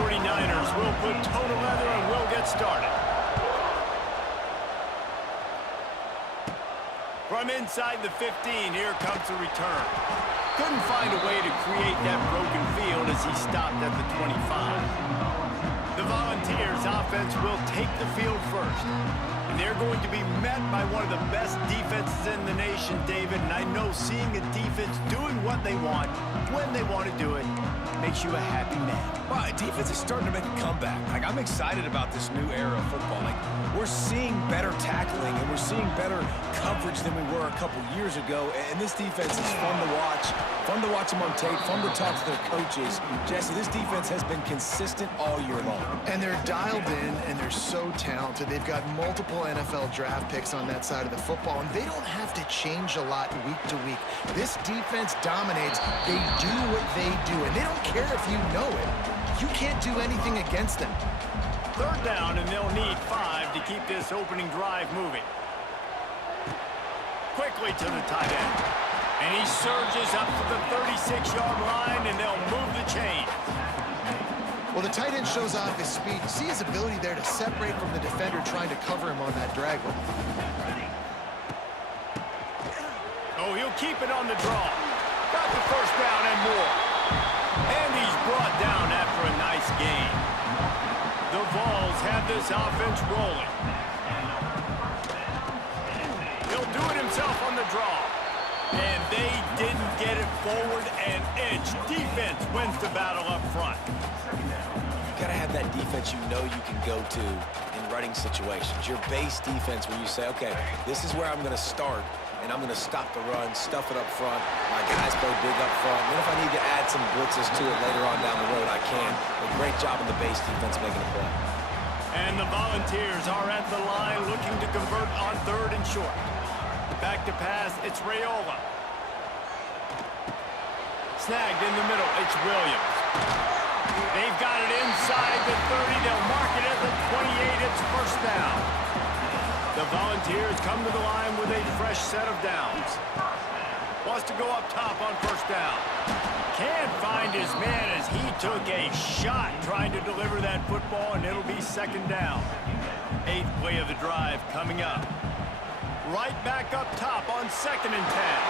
49ers will put toe to leather and will get started. From inside the 15, here comes the return. Couldn't find a way to create that broken field as he stopped at the 25. The Volunteers offense will take the field first. And they're going to be met by one of the best defenses in the nation, David. And I know seeing a defense doing what they want, when they want to do it, makes you a happy man. Well, defense is starting to make a comeback. Like, I'm excited about this new era of football. Like, we're seeing better tackling and we're seeing better coverage than we were a couple years ago. And this defense is fun to watch them on tape, fun to talk to their coaches. Jesse, this defense has been consistent all year long. And they're dialed in and they're so talented. They've got multiple NFL draft picks on that side of the football, and they don't have to change a lot week to week. This defense dominates. They do what they do, and they don't care if you know it. You can't do anything against them. Third down, and they'll need 5 to keep this opening drive moving. Quickly to the tight end. And he surges up to the 36-yard line, and they'll move the chain. Well, the tight end shows off his speed. You see his ability there to separate from the defender trying to cover him on that drag route. Oh, he'll keep it on the draw. Got the first down and more. And he's brought down after a nice gain. The Vols have this offense rolling. He'll do it himself on the draw. And they didn't get it forward an inch. Defense wins the battle up front. You gotta have that defense you know you can go to in running situations. Your base defense where you say, okay, this is where I'm gonna start, and I'm gonna stop the run, stuff it up front. My guys play big up front. And then if I need to add some blitzes to it later on down the road, I can. A great job in the base defense making a play. And the Volunteers are at the line looking to convert on 3rd and short. Back to pass, it's Raiola. Snagged in the middle, it's Williams. They've got it inside the 30. They'll mark it at the 28. It's first down. The Volunteers come to the line with a fresh set of downs. Wants to go up top on first down. Can't find his man as he took a shot trying to deliver that football, and it'll be second down. 8th play of the drive coming up. Right back up top on 2nd and 10.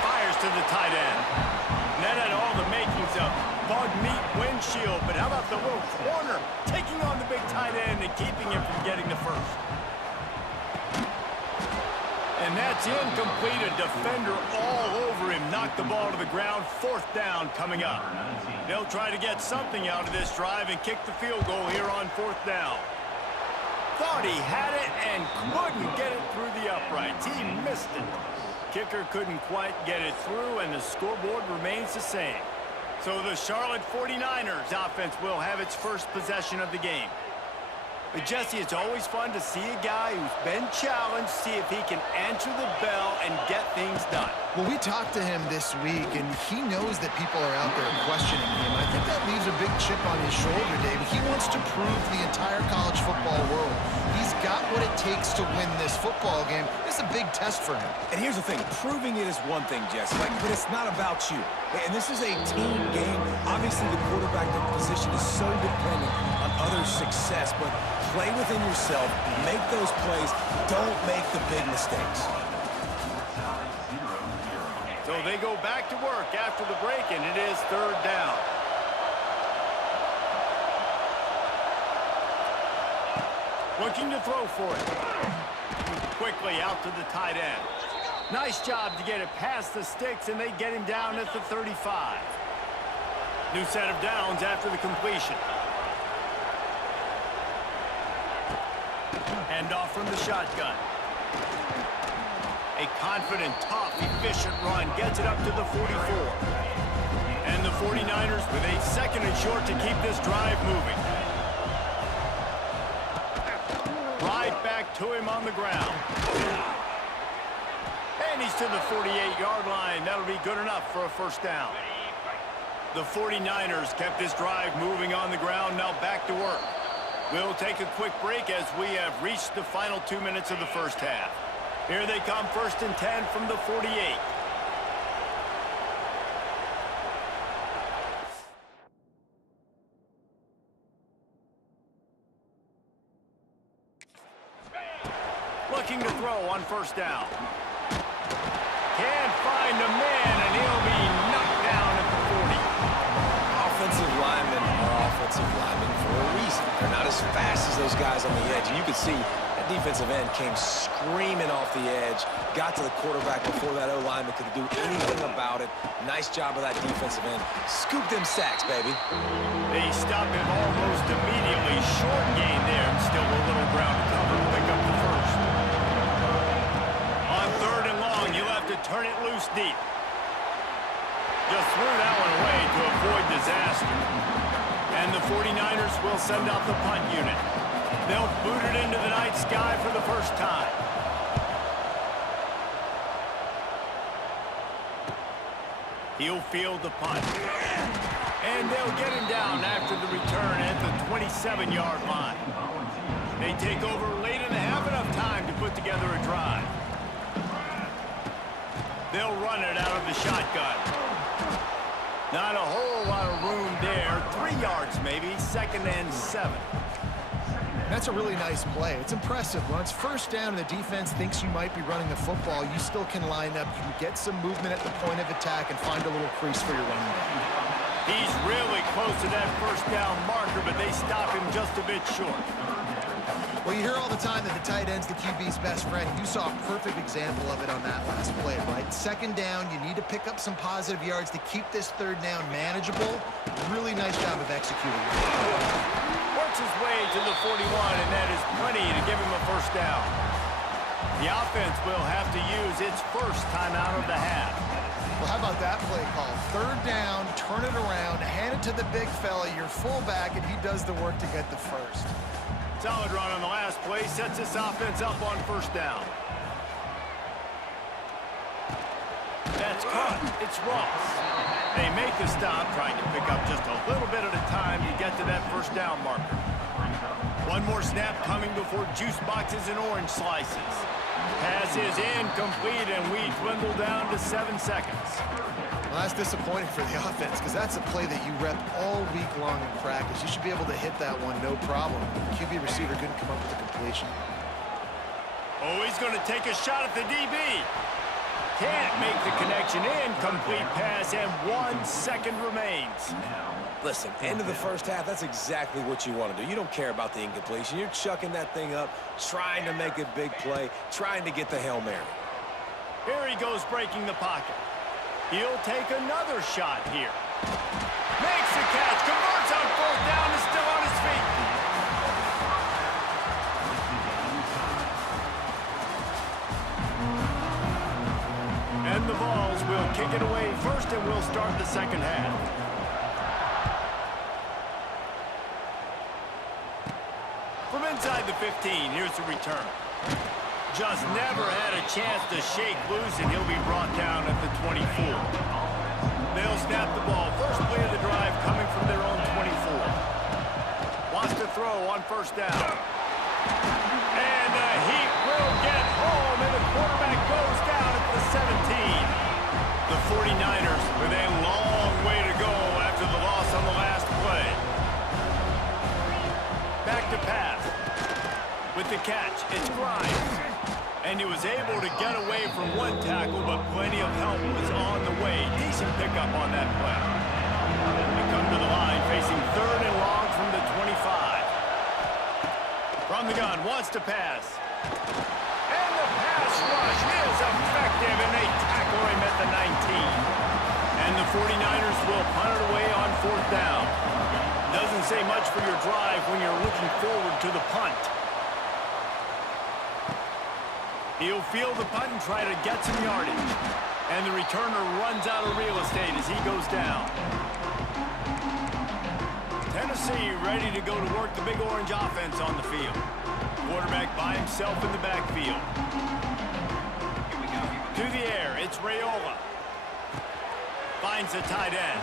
Fires to the tight end. That had all the makings of bug meat windshield, but how about the little corner taking on the big tight end and keeping him from getting the first? And that's incomplete. A defender all over him. Knocked the ball to the ground. 4th down coming up. They'll try to get something out of this drive and kick the field goal here on 4th down. Thought he had it and couldn't get it through the uprights. He missed it. Kicker couldn't quite get it through, and the scoreboard remains the same. So the Charlotte 49ers offense will have its first possession of the game. But Jesse, it's always fun to see a guy who's been challenged, see if he can answer the bell and get things done. Well, we talked to him this week, and he knows that people are out there questioning him. I think that leaves a big chip on his shoulder, David. He wants to prove to the entire college football world he's got what it takes to win this football game. It's a big test for him. And here's the thing, proving it is one thing, Jesse, but it's not about you. And this is a team game. Obviously, the quarterback position is so dependent on others' success, but play within yourself, make those plays, don't make the big mistakes. So they go back to work after the break, and it is 3rd down. Looking to throw for it. Quickly out to the tight end. Nice job to get it past the sticks, and they get him down at the 35. New set of downs after the completion. Hand off from the shotgun. A confident, tough, efficient run gets it up to the 44. And the 49ers with a 2nd and short to keep this drive moving. Right back to him on the ground. And he's to the 48-yard line. That'll be good enough for a first down. The 49ers kept this drive moving on the ground. Now back to work. We'll take a quick break as we have reached the final 2 minutes of the first half. Here they come, 1st and 10 from the 48. throw on first down. Can't find a man, and he'll be knocked down at the 40. Offensive linemen are offensive linemen for a reason. They're not as fast as those guys on the edge. And you can see that defensive end came screaming off the edge, got to the quarterback before that O-lineman could do anything about it. Nice job of that defensive end. Scoop them sacks, baby. They stop him almost immediately. Short gain there, and still a little ground to cover to pick up the first. On 3rd and long, you'll have to turn it loose deep. Just threw that one away to avoid disaster. And the 49ers will send out the punt unit. They'll boot it into the night sky for the first time. He'll field the punt. And they'll get him down after the return at the 27-yard line. They take over late in the half, enough time to put together a drive. They'll run it out of the shotgun. Not a whole lot of room there. 3 yards maybe, 2nd and 7. That's a really nice play. It's impressive. When it's first down and the defense thinks you might be running the football, you still can line up. You can get some movement at the point of attack and find a little crease for your running back. He's really close to that first down marker, but they stop him just a bit short. Well, you hear all the time that the tight end's the QB's best friend. You saw a perfect example of it on that last play, right? 2nd down, you need to pick up some positive yards to keep this 3rd down manageable. Really nice job of executing. Works his way to the 41, and that is plenty to give him a first down. The offense will have to use its first timeout of the half. Well, how about that play call? 3rd down, turn it around, hand it to the big fella, your fullback, and he does the work to get the first. Solid run on the last play, sets this offense up on first down. That's caught. It's Ross. They make the stop, trying to pick up just a little bit at a time to get to that first down marker. One more snap coming before juice boxes and orange slices. Pass is incomplete, and we dwindle down to 7 seconds. Well, that's disappointing for the offense because that's a play that you rep all week long in practice. You should be able to hit that one, no problem. QB receiver couldn't come up with a completion. Oh, he's going to take a shot at the DB. Can't make the connection. Incomplete pass, and 1 second remains. Listen, end of the first half, that's exactly what you want to do. You don't care about the incompletion. You're chucking that thing up, trying to make a big play, trying to get the Hail Mary. Here he goes breaking the pocket. He'll take another shot here. Makes the catch, converts on 4th down, is still on his feet. And the Vols will kick it away first, and we'll start the second half. From inside the 15, here's the return. Just never had a chance to shake loose, and he'll be brought down at the 24. They'll snap the ball. First play of the drive coming from their own 24. Wants to throw on first down. And the Heat will get home, and the quarterback goes down at the 17. The 49ers with a long way to go after the loss on the last play. Back to pass. With the catch, it's Grimes. And he was able to get away from one tackle, but plenty of help was on the way. Decent pickup on that play. They come to the line, facing 3rd and long from the 25. From the gun, wants to pass. And the pass rush is effective, and they tackle him at the 19. And the 49ers will punt it away on 4th down. Doesn't say much for your drive when you're looking forward to the punt. He'll field the punt and try to get some yardage. And the returner runs out of real estate as he goes down. Tennessee ready to go to work the Big Orange offense on the field. Quarterback by himself in the backfield. To the air, it's Raiola. Finds the tight end.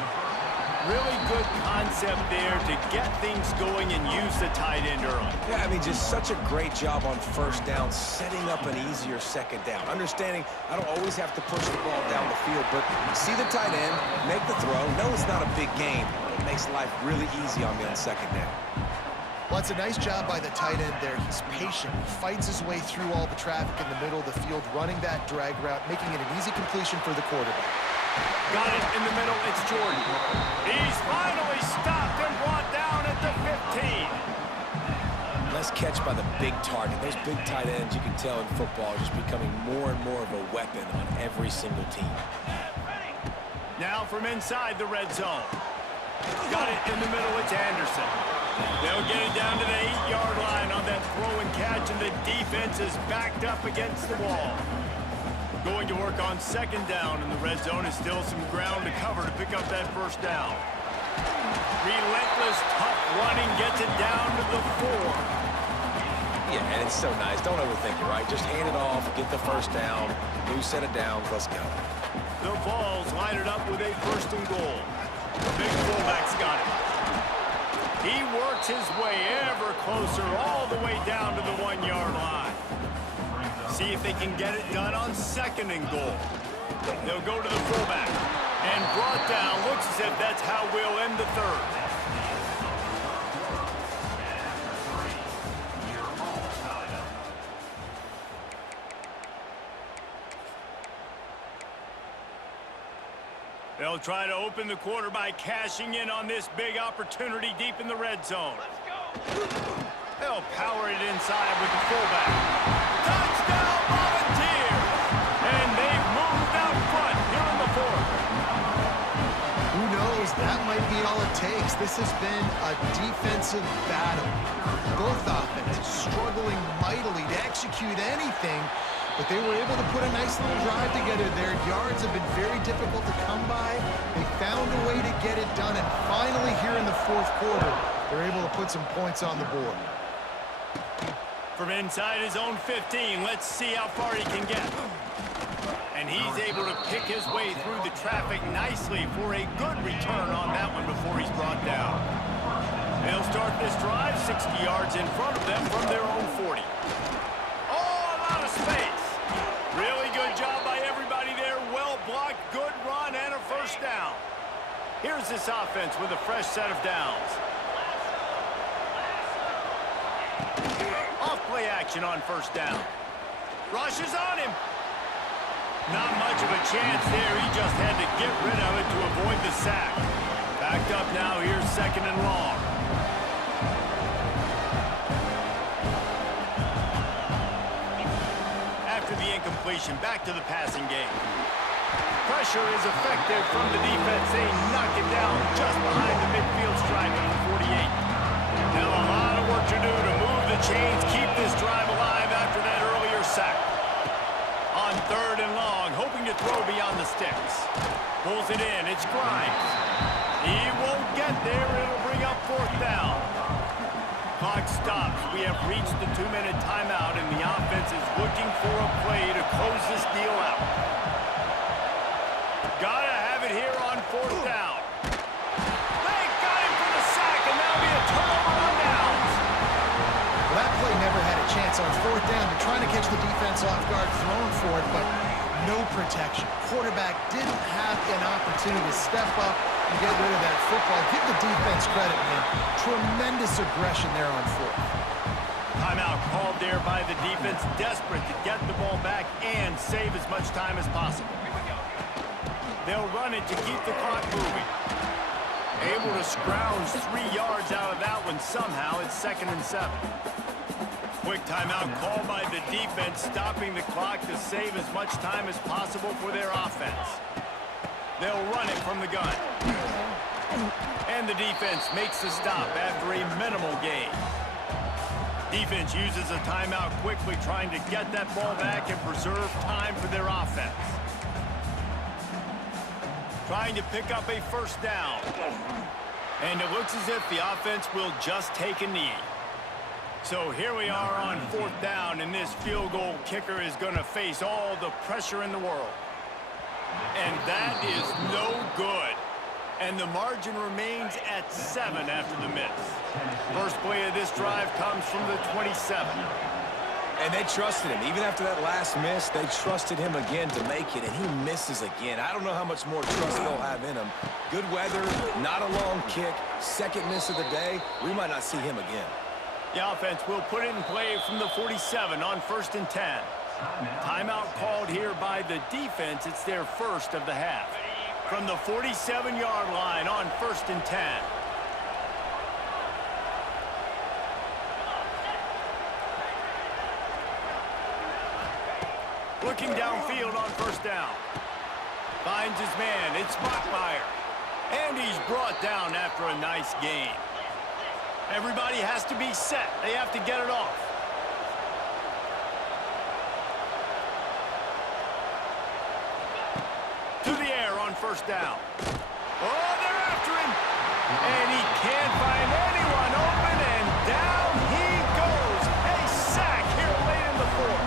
Really good concept there to get things going and use the tight end early. Yeah, I mean, just such a great job on first down, setting up an easier second down. Understanding I don't always have to push the ball down the field, but see the tight end, make the throw. No, it's not a big game. It makes life really easy on me on second down. Well, it's a nice job by the tight end there. He's patient. He fights his way through all the traffic in the middle of the field, running that drag route, making it an easy completion for the quarterback. Got it in the middle. It's Jordan. He's finally stopped and brought down at the 15. Nice catch by the big target. Those big tight ends, you can tell in football, are just becoming more and more of a weapon on every single team. Now from inside the red zone. Got it in the middle. It's Anderson. They'll get it down to the 8-yard line on that throw and catch, and the defense is backed up against the wall. Going to work on second down, and the red zone is still some ground to cover to pick up that first down. Relentless, tough running gets it down to the 4. Yeah, and it's so nice. Don't overthink it, right? Just hand it off, get the first down, new set of downs, let's go. The Vols line it up with a first and goal. The big fullback's got it. He works his way ever closer all the way down to the 1-yard line. See if they can get it done on second and goal. They'll go to the fullback. And brought down. Looks as if that's how we'll end the third. They'll try to open the quarter by cashing in on this big opportunity deep in the red zone. They'll power it inside with the fullback. Touchdown, Volunteers! And they've moved out front here in the fourth. Who knows? That might be all it takes. This has been a defensive battle. Both offenses struggling mightily to execute anything, but they were able to put a nice little drive together. Their yards have been very difficult to come by. They found a way to get it done, and finally here in the fourth quarter, they're able to put some points on the board. From inside his own 15, let's see how far he can get. And he's able to pick his way through the traffic nicely for a good return on that one before he's brought down. They'll start this drive 60 yards in front of them from their own 40. Oh, a lot of space. Really good job by everybody there. Well blocked, good run, and a first down. Here's this offense with a fresh set of downs. Off-play action on first down. Rush is on him. Not much of a chance there. He just had to get rid of it to avoid the sack. Backed up now. Here's second and long. After the incompletion, back to the passing game. Pressure is effective from the defense. They knock it down just behind the midfield stripe at the 48. Now a lot of work to do to move the chains, keep this drive alive after that earlier sack. On third and long, hoping to throw beyond the sticks. Pulls it in, it's Grimes. He won't get there, it'll bring up fourth down. Clock stops, we have reached the 2-minute timeout, and the offense is looking for a play to close this deal out. Gotta have it here on fourth down. They got him for the sack, and that'll be a turnover on downs. Well, that play never had a chance on fourth down. They're trying to catch the defense off guard, throwing for it, but no protection. Quarterback didn't have an opportunity to step up and get rid of that football. Give the defense credit, man. Tremendous aggression there on fourth. Timeout called there by the defense, desperate to get the ball back and save as much time as possible. They'll run it to keep the clock moving. Able to scrounge 3 yards out of that one somehow. It's second and 7. Quick timeout called by the defense, stopping the clock to save as much time as possible for their offense. They'll run it from the gun. And the defense makes the stop after a minimal gain. Defense uses a timeout quickly, trying to get that ball back and preserve time for their offense. Trying to pick up a first down. And it looks as if the offense will just take a knee. So here we are on fourth down, and this field goal kicker is going to face all the pressure in the world. And that is no good. And the margin remains at 7 after the miss. First play of this drive comes from the 27. And they trusted him. Even after that last miss, they trusted him again to make it, and he misses again. I don't know how much more trust they'll have in him. Good weather, not a long kick, second miss of the day. We might not see him again. The offense will put it in play from the 47 on 1st and 10. Timeout called here by the defense. It's their first of the half. From the 47-yard line on 1st and 10. Looking downfield on 1st down. Finds his man. It's Bachmeier. And he's brought down after a nice gain. Everybody has to be set. They have to get it off. To the air on 1st down. Oh, they're after him. And he can't find anyone open, and down he goes. A sack here late in the 4th.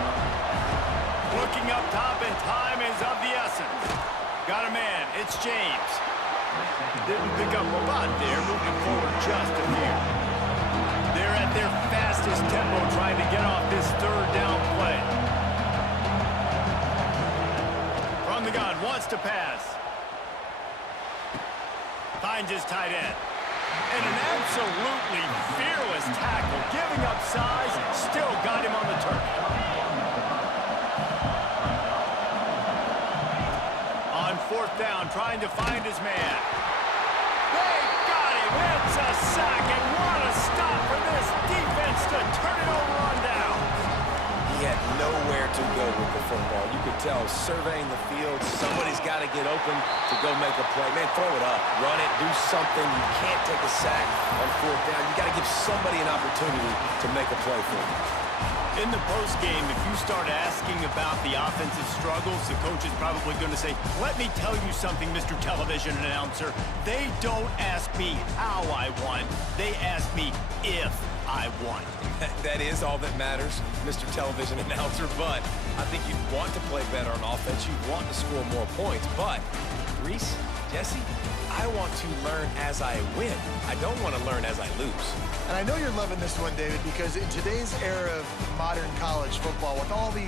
Looking up top, and time is of the essence. Got a man. It's James. Didn't pick up a lot there, moving forward just a few. They're at their fastest tempo trying to get off this 3rd down play. From the gun, wants to pass. Finds his tight end. And an absolutely fearless tackle, giving up size, still got him on the turf. On 4th down, trying to find his man. They got him. It's a sack, and what a stop for this defense to turn it over on down. He had nowhere to go with the football. You could tell, surveying the field, somebody's got to get open to go make a play. Man, throw it up, run it, do something. You can't take a sack on 4th down. You got to give somebody an opportunity to make a play for you. In the postgame, if you start asking about the offensive struggles, the coach is probably going to say, let me tell you something, Mr. Television Announcer. They don't ask me how I won. They ask me if I won. That is all that matters, Mr. Television Announcer, but I think you'd want to play better on offense. You'd want to score more points, but Reese, Jesse, I want to learn as I win. I don't want to learn as I lose. And I know you're loving this one, David, because in today's era of modern college football, with all these